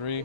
3.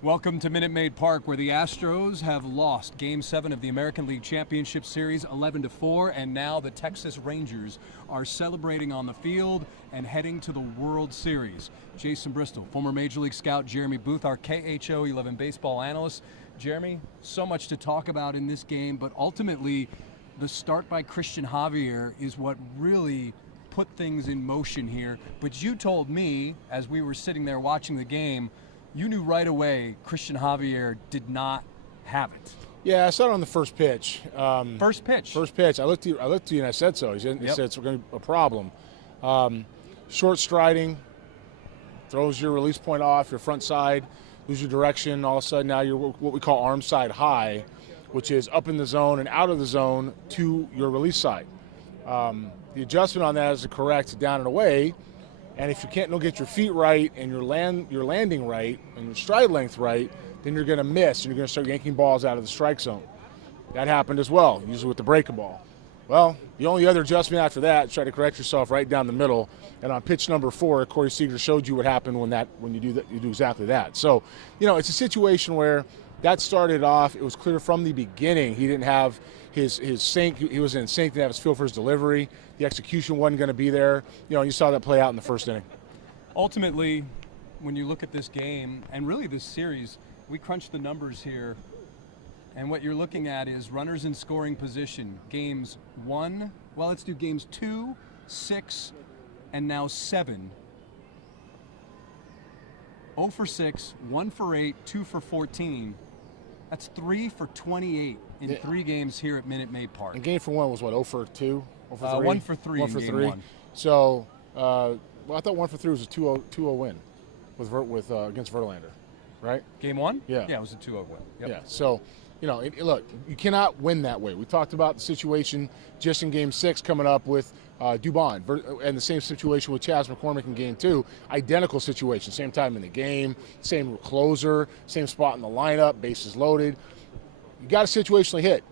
Welcome to Minute Maid Park, where the Astros have lost Game 7 of the American League Championship Series 11-4, and now the Texas Rangers are celebrating on the field and heading to the World Series. Jason Bristol, former Major League scout Jeremy Booth, our KHO 11 baseball analyst. Jeremy, so much to talk about in this game, but ultimately the start by Christian Javier is what really put things in motion here. But you told me, as we were sitting there watching the game, you knew right away Christian Javier did not have it. Yeah, I saw it on the first pitch. First pitch. First pitch. I looked at you and I said so. He said it's going to be a problem. Short striding, throws your release point off, your front side, lose your direction. All of a sudden now you're what we call arm side high, which is up in the zone and out of the zone to your release side. The adjustment on that is to correct down and away. And if you can't get your feet right and your landing right and your stride length right, then you're going to miss and you're going to start yanking balls out of the strike zone. That happened as well, usually with the breaking ball. Well, the only other adjustment after that is try to correct yourself right down the middle. And on pitch number 4, Corey Seager showed you what happened when you do that. You do exactly that. So, it's a situation where that started off. It was clear from the beginning he didn't have his sync. He was in sync. Didn't have his feel for his delivery. The execution wasn't going to be there. You saw that play out in the first inning. Ultimately, when you look at this game and really this series, we crunched the numbers here, and what you're looking at is runners in scoring position. Games 1, well, let's do games 2, 6, and now 7. 0 for 6, 1 for 8, 2 for 14. That's 3 for 28 in 3 games here at Minute Maid Park. And game for 1 was what, 0 for 2? 0 for 3? 1 for 3 1 for in game 3. 1. So, I thought 1 for 3 was a 2-0 win with against Verlander, right? Game 1? Yeah. Yeah, it was a 2-0 win. Yep. Yeah, so, look, you cannot win that way. We talked about the situation just in Game 6 coming up with Dubon, and the same situation with Chas McCormick in Game 2. Identical situation, same time in the game, same closer, same spot in the lineup, bases loaded. You got to situationally hit.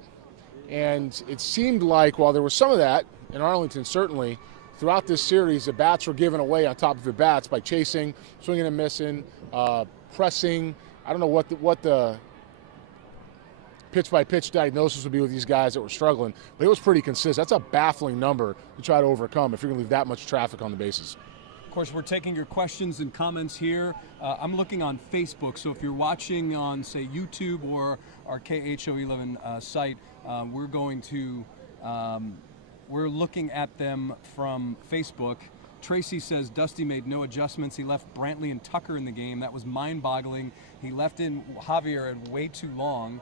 And it seemed like while there was some of that, in Arlington certainly, throughout this series, the bats were given away on top of your bats by chasing, swinging and missing, pressing. I don't know what the pitch-by-pitch diagnosis would be with these guys that were struggling, but it was pretty consistent. That's a baffling number to try to overcome if you're going to leave that much traffic on the bases. Of course, we're taking your questions and comments here. I'm looking on Facebook, so if you're watching on, say, YouTube or our KHO11 site, we're looking at them from Facebook. Tracy says Dusty made no adjustments. He left Brantley and Tucker in the game. That was mind-boggling. He left in Javier way too long.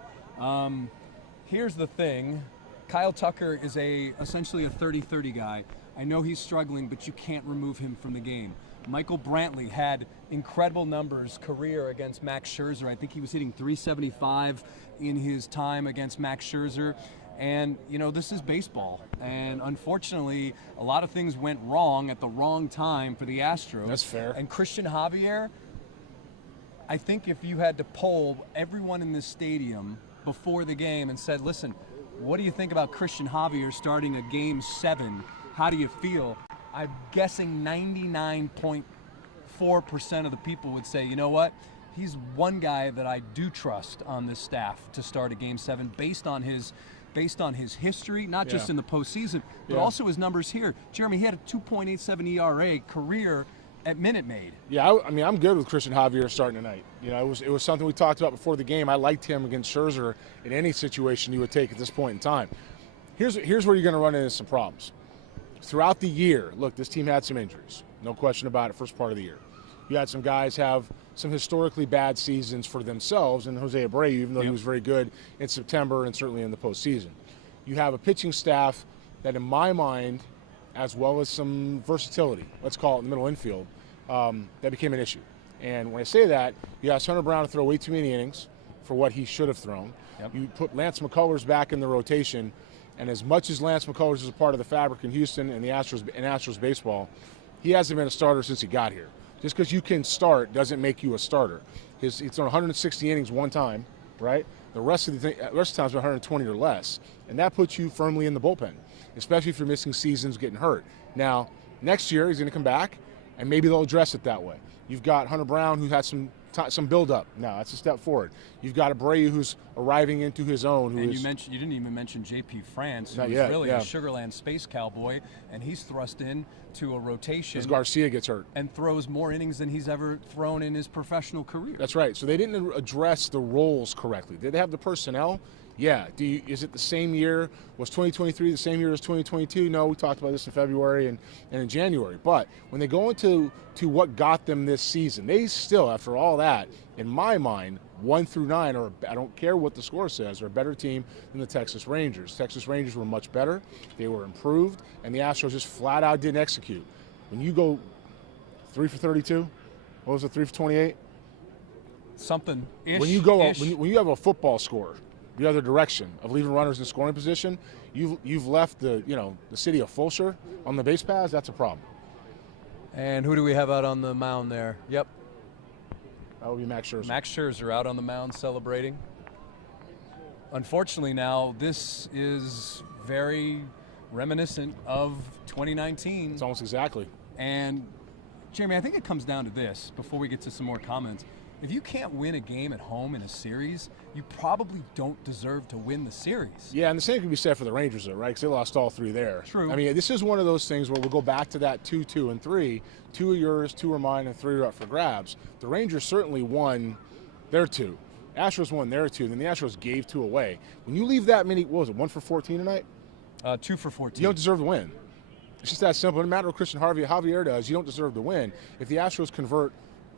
Here's the thing. Kyle Tucker is essentially a 30-30 guy. I know he's struggling, but you can't remove him from the game. Michael Brantley had incredible numbers career against Max Scherzer. I think he was hitting 375 in his time against Max Scherzer. And, this is baseball. And unfortunately, a lot of things went wrong at the wrong time for the Astros. That's fair. And Christian Javier, I think if you had to poll everyone in this stadium before the game and said, listen, what do you think about Christian Javier starting a Game 7? How do you feel? I'm guessing 99.4% of the people would say, you know what? He's one guy that I do trust on this staff to start a Game 7 based on his history, not just in the postseason, but also his numbers here. Jeremy, he had a 2.87 ERA career at Minute Maid. Yeah, I'm good with Christian Javier starting tonight. It was something we talked about before the game. I liked him against Scherzer in any situation you would take at this point in time. Here's where you're going to run into some problems. Throughout the year, look, this team had some injuries. No question about it, first part of the year. You had some guys have some historically bad seasons for themselves, and Jose Abreu, even though he was very good in September and certainly in the postseason. You have a pitching staff that, in my mind, as well as some versatility, let's call it in the middle infield, that became an issue. And when I say that, you asked Hunter Brown to throw way too many innings for what he should have thrown. Yep. You put Lance McCullers back in the rotation, and as much as Lance McCullers is a part of the fabric in Houston and the Astros baseball, he hasn't been a starter since he got here. Just because you can start doesn't make you a starter. He's thrown 160 innings one time, right? The rest of the time is 120 or less, and that puts you firmly in the bullpen, especially if you're missing seasons, getting hurt. Now, next year he's going to come back, and maybe they'll address it that way. You've got Hunter Brown, who had some build-up. Now that's a step forward. You've got Abreu, who's arriving into his own. And you didn't even mention J.P. France, who's really a Sugarland space cowboy, and he's thrust in to a rotation. As Garcia gets hurt. And throws more innings than he's ever thrown in his professional career. That's right. So they didn't address the roles correctly. Did they have the personnel? Yeah. Is it the same year? Was 2023 the same year as 2022? No, we talked about this in February and in January. But when they go into what got them this season, they still, after all that, in my mind, 1 through 9, or I don't care what the score says, are a better team than the Texas Rangers. Texas Rangers were much better. They were improved, and the Astros just flat out didn't execute. When you go 3 for 32, what was it, 3 for 28? Something. When you go, when you have a football score the other direction of leaving runners in scoring position, you've left the city of Fulshear on the base paths. That's a problem. And who do we have out on the mound there? Yep. That would be Max Scherzer. Max Scherzer out on the mound celebrating. Unfortunately now, this is very reminiscent of 2019. It's almost exactly. And, Jeremy, I think it comes down to this, before we get to some more comments. If you can't win a game at home in a series, you probably don't deserve to win the series. Yeah, and the same can be said for the Rangers, though, right? Because they lost all 3 there. True. I mean, this is one of those things where we'll go back to that 2, 2, and 3. 2 are yours, 2 are mine, and 3 are up for grabs. The Rangers certainly won their 2. Astros won their 2, and then the Astros gave 2 away. When you leave that many, what was it, 1 for 14 tonight? 2 for 14. You don't deserve to win. It's just that simple. No matter what Christian Javier does, you don't deserve to win. If the Astros convert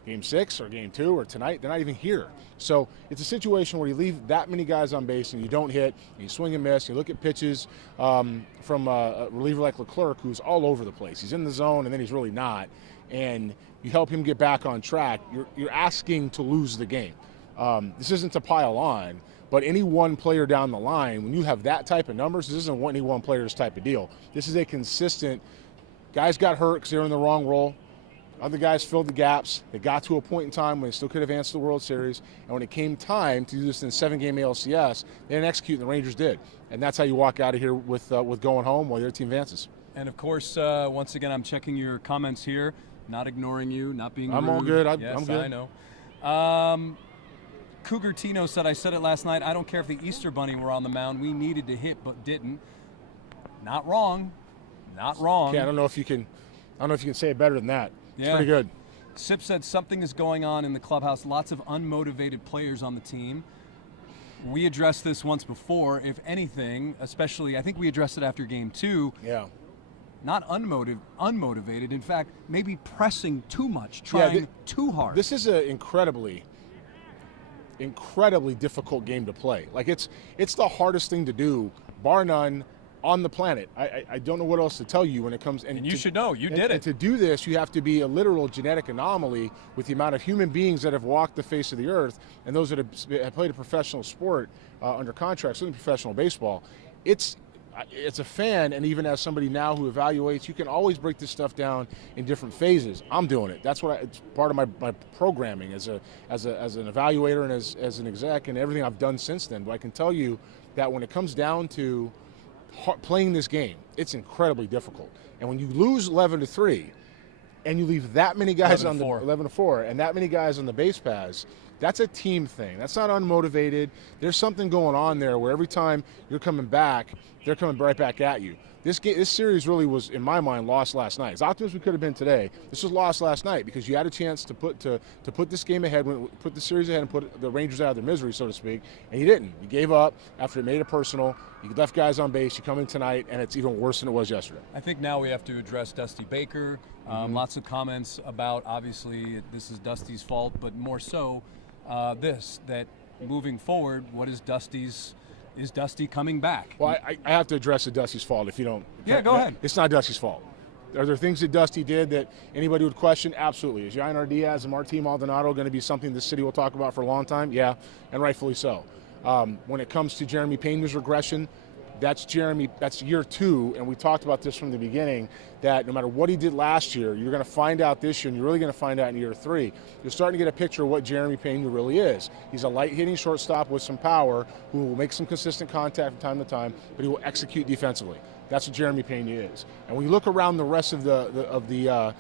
Game 6 or Game 2 or tonight, they're not even here. So it's a situation where you leave that many guys on base and you don't hit, and you swing and miss. You look at pitches from a reliever like Leclerc, who's all over the place. He's in the zone and then he's really not. And you help him get back on track. You're asking to lose the game. This isn't to pile on, but any one player down the line, when you have that type of numbers, this isn't any one player's type of deal. This is a consistent, guys got hurt because they were in the wrong role. Other guys filled the gaps. They got to a point in time when they still could have advanced to the World Series. And when it came time to do this in a 7-game ALCS, they didn't execute, and the Rangers did. And that's how you walk out of here with going home while your team advances. And, of course, once again, I'm checking your comments here, not ignoring you, not being rude. I'm all good. Yes, I'm good. I know. Cougar Tino said, I said it last night, I don't care if the Easter Bunny were on the mound. We needed to hit but didn't. Not wrong. Not wrong. Yeah, I don't know if you can say it better than that. It's Yeah. pretty good. Sip said something is going on in the clubhouse. Lots of unmotivated players on the team. We addressed this once before. If anything, especially, I think we addressed it after Game 2. Yeah. Not unmotivated. In fact, maybe pressing too much, trying too hard. This is an incredibly difficult game to play. Like it's the hardest thing to do, bar none, on the planet. I don't know what else to tell you when it comes. And you should know. You did it. And to do this, you have to be a literal genetic anomaly with the amount of human beings that have walked the face of the earth and those that have played a professional sport under contract, certainly professional baseball. It's a fan, and even as somebody now who evaluates, you can always break this stuff down in different phases. I'm doing it. That's what it's part of my programming as an evaluator and as an exec and everything I've done since then. But I can tell you that when it comes down to playing this game, it's incredibly difficult. And when you lose 11-3, and you leave that many guys on the 11-4, and that many guys on the base paths, that's a team thing. That's not unmotivated. There's something going on there where every time you're coming back, they're coming right back at you. This series really was, in my mind, lost last night. As optimistic as we could have been today, this was lost last night because you had a chance to put this game ahead, put the series ahead, and put the Rangers out of their misery, so to speak, and you didn't. You gave up after it made it personal. You left guys on base. You come in tonight, and it's even worse than it was yesterday. I think now we have to address Dusty Baker. Lots of comments about, obviously, this is Dusty's fault, but more so that moving forward, what is Dusty's? Is Dusty coming back? Well, I have to address the Dusty's fault if you don't. Yeah, go ahead. It's not Dusty's fault. Are there things that Dusty did that anybody would question? Absolutely. Is Yainer Diaz and Martín Maldonado going to be something the city will talk about for a long time? Yeah, and rightfully so. When it comes to Jeremy Pena's regression, That's Jeremy, that's year 2, and we talked about this from the beginning, that no matter what he did last year, you're going to find out this year, and you're really going to find out in year 3. You're starting to get a picture of what Jeremy Pena really is. He's a light-hitting shortstop with some power who will make some consistent contact from time to time, but he will execute defensively. That's what Jeremy Pena is. And when you look around the rest of the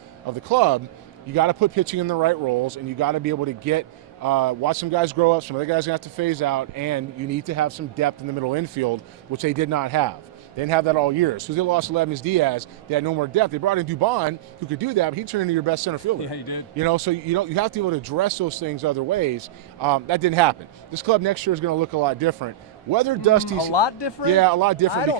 club, you got to put pitching in the right roles, and you got to be able to get watch some guys grow up, some other guys are going to have to phase out, and you need to have some depth in the middle infield, which they did not have. They didn't have that all year. As soon as they lost Lemus Diaz, they had no more depth. They brought in Dubon, who could do that, but he turned into your best center fielder. Yeah, he did. You know, so you have to be able to address those things other ways. That didn't happen. This club next year is going to look a lot different. Whether Dusty's a lot different? Yeah, a lot different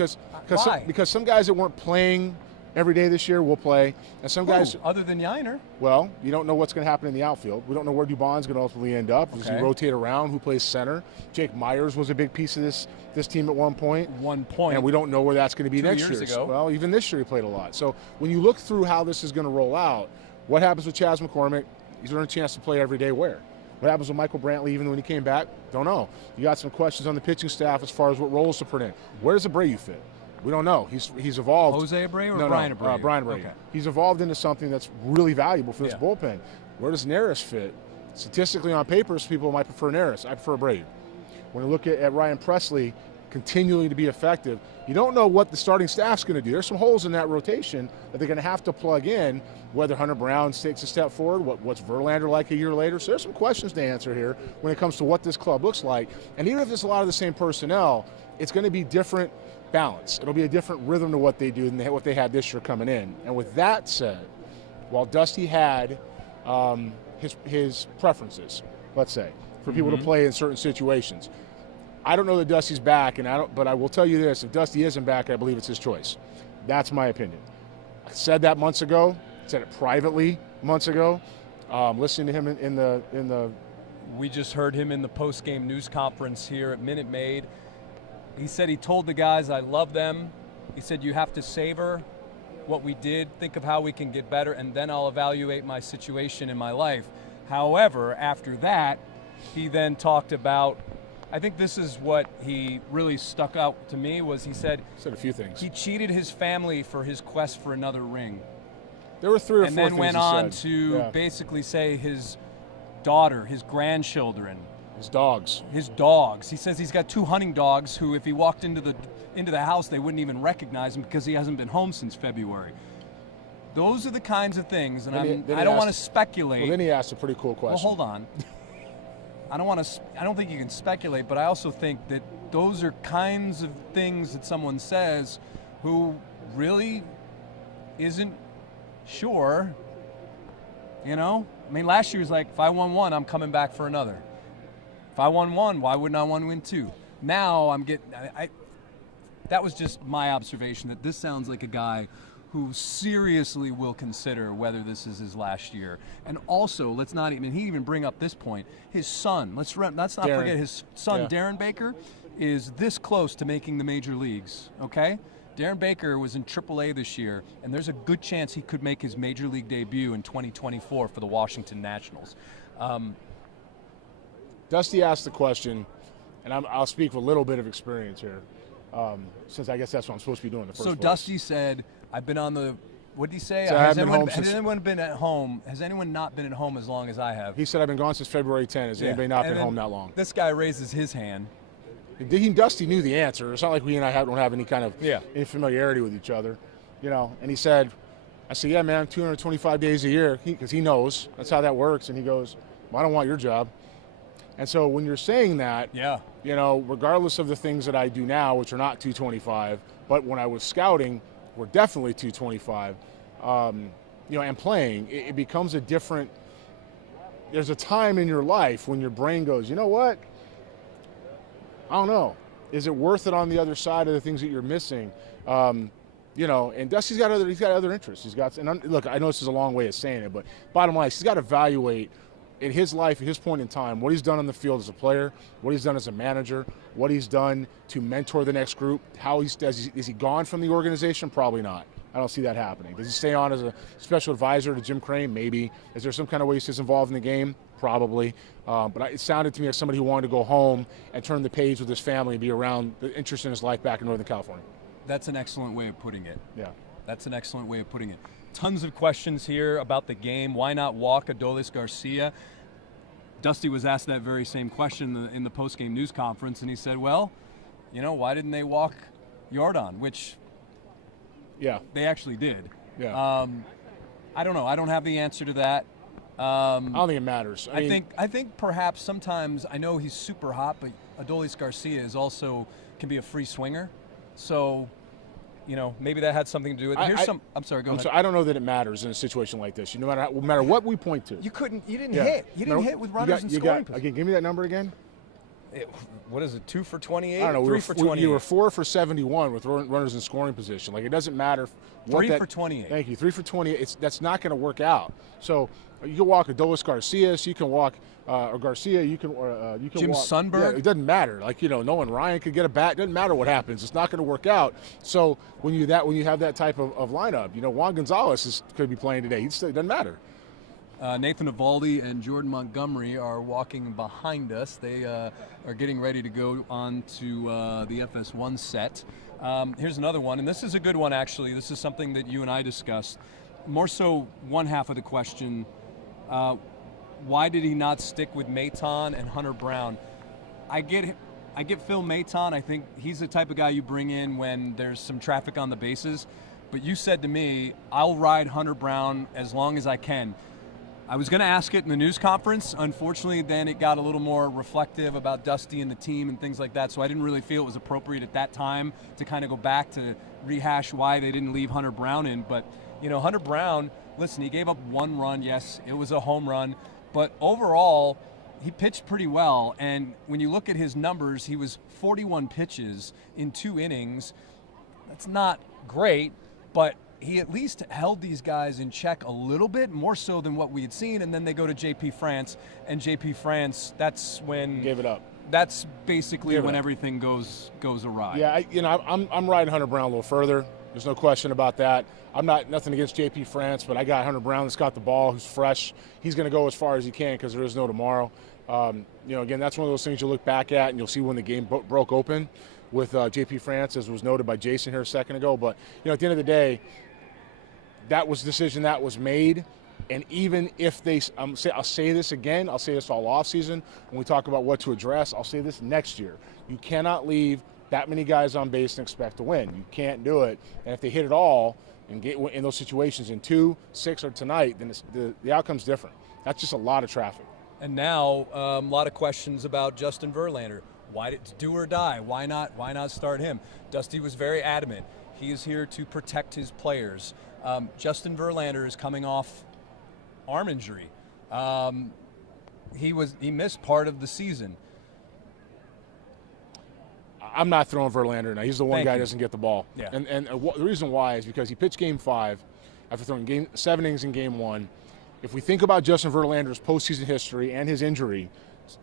why? because some guys that weren't playing every day this year will play, and some guys other than Yiner. Well, you don't know what's going to happen in the outfield. We don't know where Dubon's going to ultimately end up. Does he rotate around? Who plays center? Jake Myers was a big piece of this team at one point. And we don't know where that's going to be next year. Well, even this year he played a lot. So when you look through how this is going to roll out, what happens with Chas McCormick? He's earned a chance to play every day where? What happens with Michael Brantley even when he came back? Don't know. You got some questions on the pitching staff as far as what roles to put in. Where does Abreu fit? We don't know. He's evolved. Jose Abreu or Brian Abreu? Brian Abreu. Okay. He's evolved into something that's really valuable for this bullpen. Where does Neris fit? Statistically on paper, people might prefer Neris. I prefer Abreu. When you look at Ryan Presley continuing to be effective, you don't know what the starting staff's going to do. There's some holes in that rotation that they're going to have to plug in, whether Hunter Brown takes a step forward, what's Verlander like a year later. So there's some questions to answer here when it comes to what this club looks like. And even if it's a lot of the same personnel, it's going to be different balance. It'll be a different rhythm to what they do than what they had this year coming in. And with that said, while Dusty had his preferences, let's say, for people to play in certain situations, I don't know that Dusty's back, but I will tell you this: if Dusty isn't back, I believe it's his choice. That's my opinion. I said that months ago. Said it privately months ago. Listening to him in the. We just heard him in the post-game news conference here at Minute Maid. He said he told the guys, I love them. He said, you have to savor what we did, think of how we can get better, and then I'll evaluate my situation in my life. However, after that, he then talked about, I think this is what he really stuck out to me, was he said a few things. He cheated his family for his quest for another ring. There were 3 or 4 things he said. And then went on to basically say his daughter, his grandchildren, His dogs. He says he's got 2 hunting dogs who, if he walked into the house, they wouldn't even recognize him because he hasn't been home since February. Those are the kinds of things, and I don't want to speculate. Well, then he asked a pretty cool question. Well, hold on. I don't think you can speculate, but I also think that those are kinds of things that someone says who really isn't sure. You know? I mean, last year was like, if I won 1, I'm coming back for another. If I won 1, why wouldn't I want to win 2? Now that was just my observation, that this sounds like a guy who seriously will consider whether this is his last year. And also, he even bring up this point, his son, let's not forget his son, Darren Baker, is this close to making the major leagues, okay? Darren Baker was in AAA this year, and there's a good chance he could make his major league debut in 2024 for the Washington Nationals. Dusty asked the question, and I'll speak with a little bit of experience here, since I guess that's what I'm supposed to be doing in the first place. So Dusty said, I've been on the, what did he say? So has anyone been at home? Has anyone not been at home as long as I have? He said, I've been gone since February 10. Has anybody not been home that long? This guy raises his hand. Dusty knew the answer. It's not like we and I don't have any kind of familiarity with each other, you know. And he said, I said, yeah, man, 225 days a year, because he knows that's how that works. And he goes, well, I don't want your job. And so when you're saying that, you know, regardless of the things that I do now, which are not 225, but when I was scouting, were definitely 225, you know, and playing, it becomes a different. There's a time in your life when your brain goes, you know what? I don't know. Is it worth it on the other side of the things that you're missing? You know, and Dusty's got other interests. Look, I know this is a long way of saying it, but bottom line, he's got to evaluate in his life, at his point in time, what he's done on the field as a player, what he's done as a manager, what he's done to mentor the next group. Is he gone from the organization? Probably not. I don't see that happening. Does he stay on as a special advisor to Jim Crane? Maybe. Is there some kind of way he stays involved in the game? probably. But it sounded to me like somebody who wanted to go home and turn the page with his family and be around the interest in his life back in Northern California. That's an excellent way of putting it. Yeah. That's an excellent way of putting it. Tons of questions here about the game. Why not walk Adolis Garcia? Dusty was asked that very same question in the post-game news conference, and he said, well, why didn't they walk Jordan? Which they actually did. Yeah. I don't know. I don't have the answer to that. I don't think it matters. I think perhaps sometimes, I know he's super hot, but Adolis Garcia can be a free swinger. So, maybe that had something to do with it. I'm sorry, go ahead. I don't know that it matters in a situation like this. No matter what we point to. You didn't hit. You didn't hit with runners in scoring position. Okay, give me that number again. What is it, 2 for 28? I don't know. 3 for 28. You were 4 for 71 with runners in scoring position. Like, it doesn't matter. 3 for 28. Thank you. 3 for 28. That's not going to work out. So you can walk Adolis Garcia. You can walk or Garcia. You can Jim walk Sundberg. Yeah, it doesn't matter. Like, Nolan Ryan could get a bat. It doesn't matter what happens. It's not going to work out. So when you have that type of lineup, Juan Gonzalez could be playing today. It doesn't matter. Nathan Eovaldi and Jordan Montgomery are walking behind us. They are getting ready to go on to the FS1 set. Here's another one, and this is a good one, actually. This is something that you and I discussed. More so, one half of the question, why did he not stick with Maton and Hunter Brown? I get Phil Maton. I think he's the type of guy you bring in when there's some traffic on the bases. But you said to me, I'll ride Hunter Brown as long as I can. I was going to ask it in the news conference. Unfortunately, then it got a little more reflective about Dusty and the team and things like that, so I didn't really feel it was appropriate at that time to kind of go back to rehash why they didn't leave Hunter Brown in. But, Hunter Brown, listen, he gave up 1 run. Yes, it was a home run. But overall, he pitched pretty well. And when you look at his numbers, he was 41 pitches in 2 innings. That's not great, but he at least held these guys in check a little bit, more so than what we had seen, and then they go to JP France, and JP France, that's when... Gave it up. That's basically when everything goes awry. Yeah, I'm riding Hunter Brown a little further. There's no question about that. I'm nothing against JP France, but I got Hunter Brown that's got the ball, who's fresh. He's going to go as far as he can because there is no tomorrow. Again, that's one of those things you look back at and you'll see when the game broke open with JP France, as was noted by Jason here a second ago. But, at the end of the day, that was a decision that was made, and even if I'll say this again, I'll say this all offseason when we talk about what to address, I'll say this next year. You cannot leave that many guys on base and expect to win. You can't do it, and if they hit it all and get in those situations in 2, 6, or tonight, then the outcome's different. That's just a lot of traffic. And now a lot of questions about Justin Verlander. Why did do or die? Why not start him? Dusty was very adamant. He is here to protect his players. Justin Verlander is coming off arm injury. He missed part of the season. I'm not throwing Verlander now. He's the one guy who doesn't get the ball. Yeah. And the reason why is because he pitched Game 5 after throwing 7 innings in Game 1. If we think about Justin Verlander's postseason history and his injury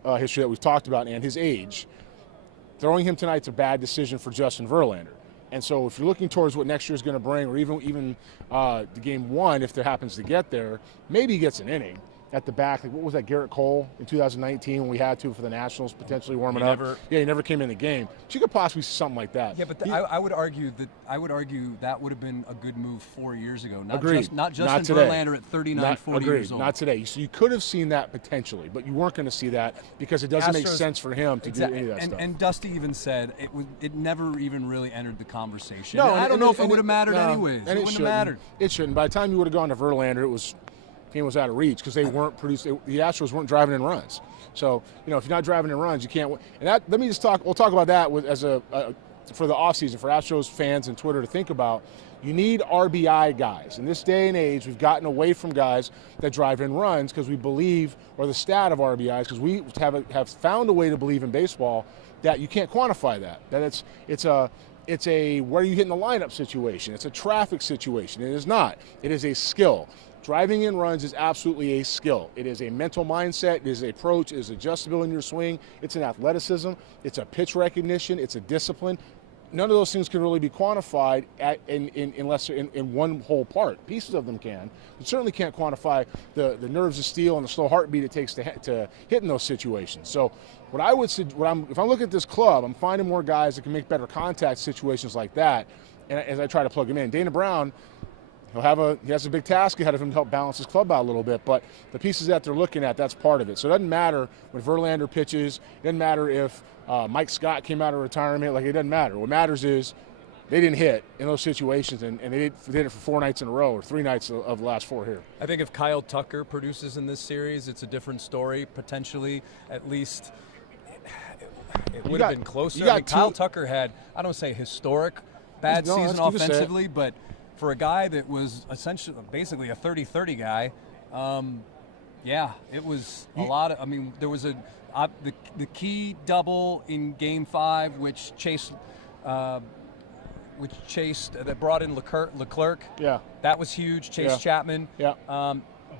history that we've talked about and his age, throwing him tonight's a bad decision for Justin Verlander. And so if you're looking towards what next year is going to bring, or even the Game 1, if there happens to get there, maybe he gets an inning at the back. Like, what was that, Garrett Cole in 2019 when we had to for the Nationals potentially warming up? He never came in the game. But you could possibly see something like that. Yeah, but I would argue that would have been a good move 4 years ago. Not Justin Verlander at 39, 40 years old. Not today. So you could have seen that potentially, but you weren't going to see that because it doesn't make sense for him to do any of that stuff. And Dusty even said it never even really entered the conversation. No, I don't know if it would have mattered anyways. It wouldn't have mattered. It shouldn't. By the time you would have gone to Verlander, game was out of reach because they weren't producing. The Astros weren't driving in runs. So if you're not driving in runs, you can't win. And let me just talk. We'll talk about that for the offseason for Astros fans and Twitter to think about. You need RBI guys. In this day and age, we've gotten away from guys that drive in runs because we believe, or the stat of RBIs, because we have found a way to believe in baseball that you can't quantify that. That it's a where are you hitting the lineup situation. It's a traffic situation. It is not. It is a skill. Driving in runs is absolutely a skill. It is a mental mindset. It is an approach. It is adjustable in your swing. It's an athleticism. It's a pitch recognition. It's a discipline. none of those things can really be quantified unless in one whole part. Pieces of them can. You certainly can't quantify the nerves of steel and the slow heartbeat it takes to hit in those situations. So what I would if I'm looking at this club, I'm finding more guys that can make better contact situations like that. And as I try to plug him in, Dana Brown, he has a big task ahead of him to help balance his club out a little bit, but the pieces that they're looking at, that's part of it. So it doesn't matter when Verlander pitches. It doesn't matter if Mike Scott came out of retirement. Like, it doesn't matter. What matters is they didn't hit in those situations, and they did it for 4 nights in a row, or 3 nights of the last 4 here. I think if Kyle Tucker produces in this series, it's a different story, potentially. At least it would have been closer. Kyle Tucker had, I don't say historic bad season offensively, but for a guy that was basically a 30-30 guy, yeah, it was a lot of. I mean, there was the key double in Game 5, which that brought in Leclerc. Yeah, that was huge. Chapman. Yeah.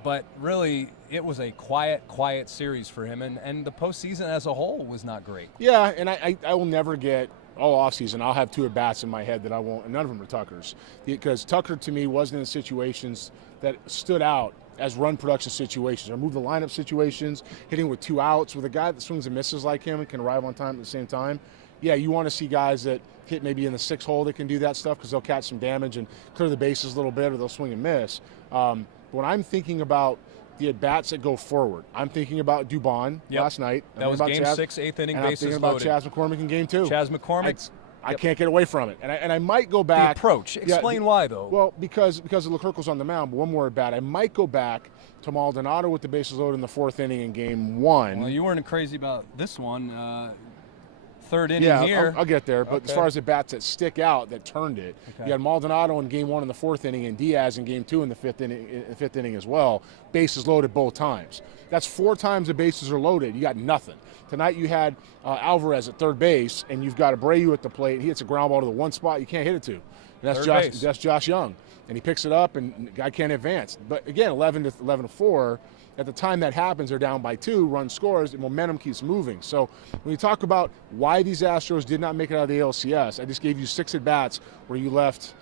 But really, it was a quiet series for him, and the postseason as a whole was not great. Yeah, and I will never get. All offseason, I'll have 2 at-bats in my head that I won't, and none of them are Tucker's. Because Tucker, to me, wasn't in situations that stood out as run production situations, or move the lineup situations, hitting with 2 outs, with a guy that swings and misses like him and can arrive on time at the same time. Yeah, you want to see guys that hit maybe in the 6 hole that can do that stuff because they'll catch some damage and clear the bases a little bit, or they'll swing and miss. But when I'm thinking about the at-bats that go forward, I'm thinking about Dubon last night. That was Game 6, 8th inning, bases I'm thinking loaded. about Chas McCormick in Game 2. Chas McCormick. I can't get away from it. And I might go back. The approach. Explain why, though. Well, because Leclerc was on the mound, but one more at bat. I might go back to Maldonado with the bases loaded in the 4th inning in Game 1. Well, you weren't crazy about this one. 3rd inning here. I'll get there. But as far as the bats that stick out, that turned it, you had Maldonado in Game 1 in the 4th inning, and Diaz in Game 2 in the 5th inning as well. Bases loaded both times. That's 4 times the bases are loaded. You got nothing. Tonight you had Alvarez at 3rd base, and you've got Abreu at the plate. He hits a ground ball to the one spot you can't hit it to. And that's Josh Young, and he picks it up, and the guy can't advance. But again, 11-4. At the time that happens, they're down by 2, run scores, and momentum keeps moving. So when you talk about why these Astros did not make it out of the ALCS, I just gave you 6 at-bats where you left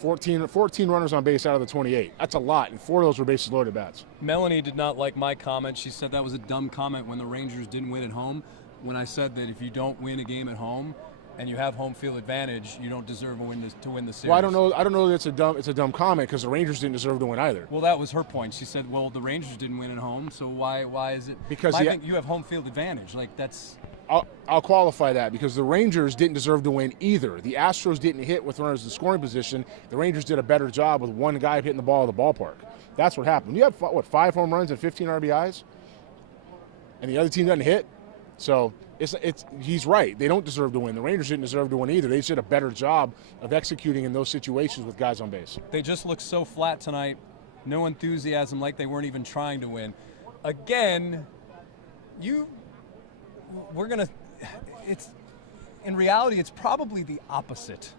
14 runners on base out of the 28. That's a lot, and 4 of those were bases loaded bats. Melanie did not like my comment. She said that was a dumb comment when the Rangers didn't win at home. When I said that if you don't win a game at home and you have home field advantage, you don't deserve to win the series. Well, I don't know that it's a dumb comment, because the Rangers didn't deserve to win either. Well, that was her point. She said, well, the Rangers didn't win at home, so why is it? Because I think you have home field advantage. Like, that's. I'll qualify that, because the Rangers didn't deserve to win either. The Astros didn't hit with runners in scoring position. The Rangers did a better job with one guy hitting the ball at the ballpark. That's what happened. You have 5 home runs and 15 RBIs, and the other team doesn't hit. So he's right. They don't deserve to win. The Rangers didn't deserve to win either. They just did a better job of executing in those situations with guys on base. They just looked so flat tonight. No enthusiasm, like they weren't even trying to win. Again, in reality, it's probably the opposite.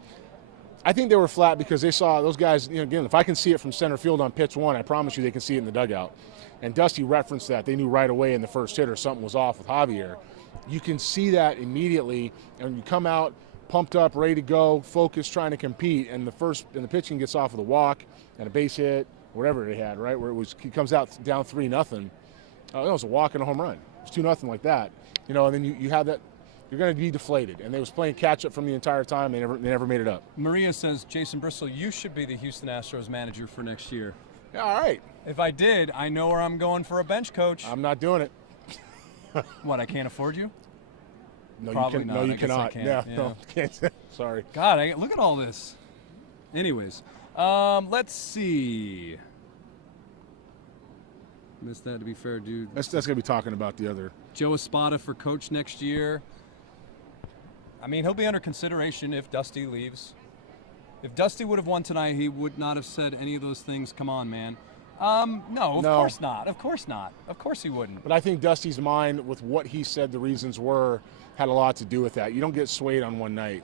I think they were flat because they saw those guys, again, if I can see it from center field on pitch 1, I promise you they can see it in the dugout. And Dusty referenced that. They knew right away in the first hitter something was off with Javier. You can see that immediately, and you come out pumped up, ready to go, focused, trying to compete, and the pitching gets off with a walk and a base hit, whatever they had, right, where he comes out down 3-0. It was a walk and a home run. It was 2-0 like that. And then you have that. You're going to be deflated. And they was playing catch-up from the entire time. They never made it up. Maria says, Jason Bristol, you should be the Houston Astros manager for next year. Yeah, all right. If I did, I know where I'm going for a bench coach. I'm not doing it. What, I can't afford you? No, Probably you can, not. no, you I guess cannot. I can't. Yeah, no, can't. Sorry. God, look at all this. Anyways, let's see. Missed that, to be fair, dude. That's going to be talking about the other. Joe Espada for coach next year. I mean, he'll be under consideration if Dusty leaves. If Dusty would have won tonight, he would not have said any of those things. Come on, man. No, of course not. Of course not. Of course he wouldn't. But I think Dusty's mind with what he said the reasons were had a lot to do with that. You don't get swayed on one night.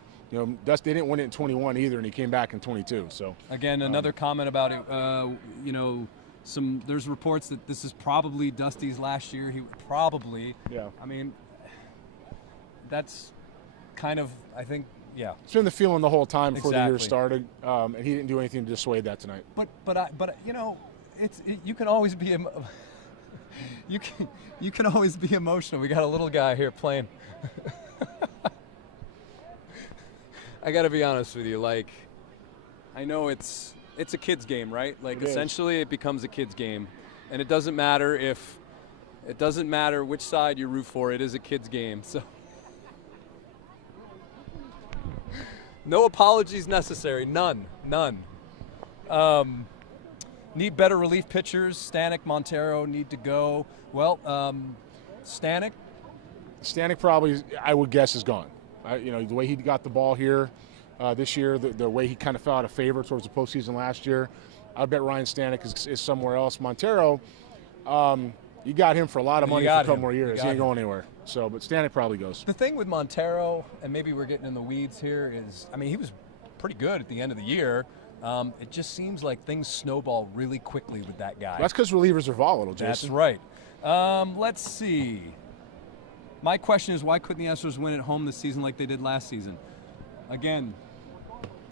Dusty didn't win it in 21 either, and he came back in 22. So again, another comment about it. There's reports that this is probably Dusty's last year. He probably. Yeah. I mean, that's kind of, I think, yeah. It's been the feeling the whole time before the year Exactly. started, and he didn't do anything to dissuade that tonight. But you know, you can always be you can always be emotional. We got a little guy here playing. I got to be honest with you. Like, I know it's a kid's game, right? Like, essentially, it becomes a kid's game, and it doesn't matter which side you root for. It is a kid's game. So, no apologies necessary. None. Need better relief pitchers. Stanek, Montero need to go. Well, Stanek probably, I would guess, is gone. The way he got the ball here this year, the way he kind of fell out of favor towards the postseason last year, I bet Ryan Stanek is somewhere else. Montero, you got him for a lot of money for a couple more years. He ain't going anywhere. So, but Stanek probably goes. The thing with Montero, and maybe we're getting in the weeds here, is, I mean, he was pretty good at the end of the year. It just seems like things snowball really quickly with that guy. That's because relievers are volatile, Jason. That's right. Let's see. My question is, why couldn't the Astros win at home this season like they did last season? Again,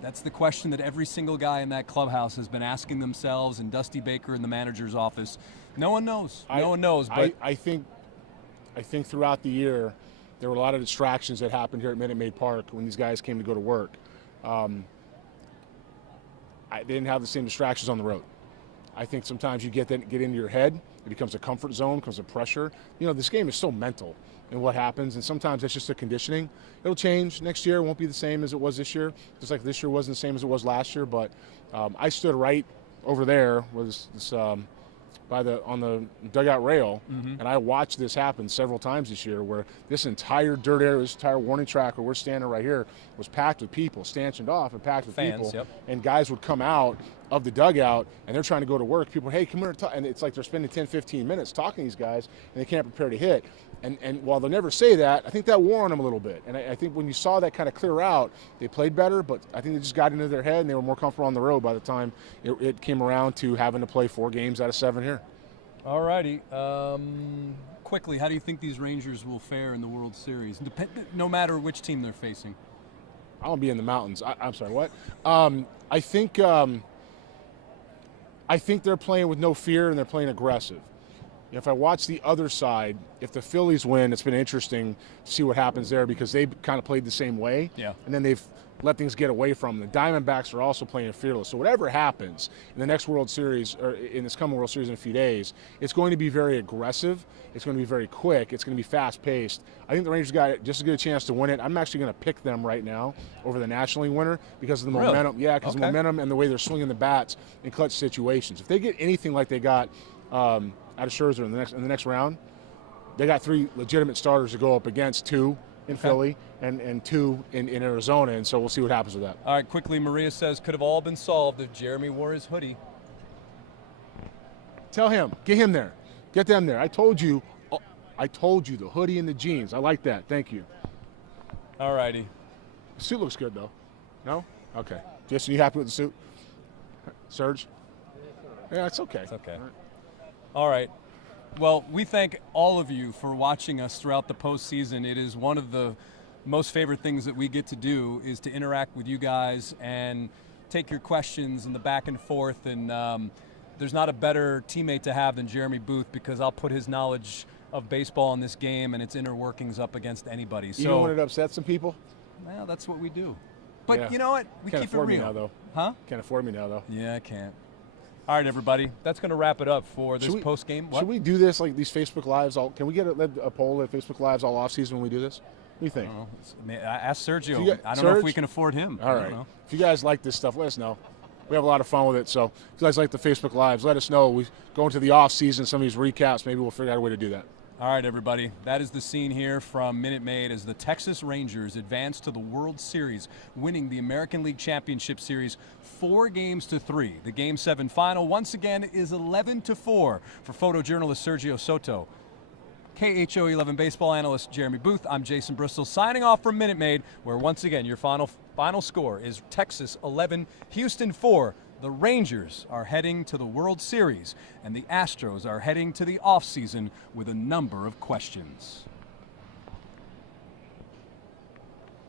that's the question that every single guy in that clubhouse has been asking themselves, and Dusty Baker in the manager's office. No one knows. No one knows. But I think throughout the year, there were a lot of distractions that happened here at Minute Maid Park when these guys came to go to work. They didn't have the same distractions on the road. I think sometimes you get into your head. It becomes a comfort zone, becomes a pressure. This game is so mental in what happens, and sometimes it's just a conditioning. It'll change next year. It won't be the same as it was this year, just like this year wasn't the same as it was last year. But I stood right over there on the dugout rail, and I watched this happen several times this year, where this entire dirt area, this entire warning track where we're standing right here, was packed with people, stanchioned off and packed with fans, people. And guys would come out of the dugout, and they're trying to go to work. People, hey, come here, and it's like they're spending 10, 15 minutes talking to these guys, and they can't prepare to hit. And while they'll never say that, I think that wore on them a little bit. And I think when you saw that kind of clear out, they played better, but I think they just got into their head, and they were more comfortable on the road by the time it came around to having to play 4 games out of 7 here. all righty. Quickly, how do you think these Rangers will fare in the World Series, no matter which team they're facing? I'll be in the mountains. I'm sorry, what? I think they're playing with no fear, and they're playing aggressive. If I watch the other side, if the Phillies win, it's been interesting to see what happens there, because they kind of played the same way. Yeah. And then they've let things get away from them. The Diamondbacks are also playing fearless. So whatever happens in the next World Series, or in this coming World Series in a few days, it's going to be very aggressive. It's going to be very quick. It's going to be fast-paced. I think the Rangers got just as good a chance to win it. I'm actually going to pick them right now over the National League winner because of the momentum. Yeah, because of the momentum and the way they're swinging the bats in clutch situations. If they get anything like they got out of Scherzer in the next round, they got 3 legitimate starters to go up against, 2 in Philly and 2 in Arizona, and so we'll see what happens with that. All right, quickly, Maria says, could have all been solved if Jeremy wore his hoodie. Tell him, get him there, get them there. I told you, the hoodie and the jeans. I like that. Thank you. All righty. The suit looks good though. No? Okay. Jason, you happy with the suit? Serge? Yeah, it's okay. It's okay. All right. Well, we thank all of you for watching us throughout the postseason. It is one of the most favorite things that we get to do, is to interact with you guys and take your questions and the back and forth. And there's not a better teammate to have than Jeremy Booth, because I'll put his knowledge of baseball in this game and its inner workings up against anybody. So, even when it upsets some people? Well, that's what we do. But yeah. You know what? We Can't keep it afford real. Me now, though. Huh? Can't afford me now, though. Yeah, I can't. All right, everybody. That's going to wrap it up for this post-game. Should we do this, like these Facebook Lives? Can we get a poll at Facebook Lives all off-season when we do this? What do you think? Ask Sergio. I don't know if we can afford him. All right. If you guys like this stuff, let us know. We have a lot of fun with it. So if you guys like the Facebook Lives, let us know. We go into the off-season, some of these recaps, maybe we'll figure out a way to do that. All right, everybody. That is the scene here from Minute Maid as the Texas Rangers advance to the World Series, winning the American League Championship Series 4-3. The Game 7 final, once again, is 11-4 for photojournalist Sergio Soto. KHO 11 baseball analyst Jeremy Booth. I'm Jason Bristol, signing off from Minute Maid, where once again your final score is Texas 11, Houston 4. The Rangers are heading to the World Series, and the Astros are heading to the offseason with a number of questions.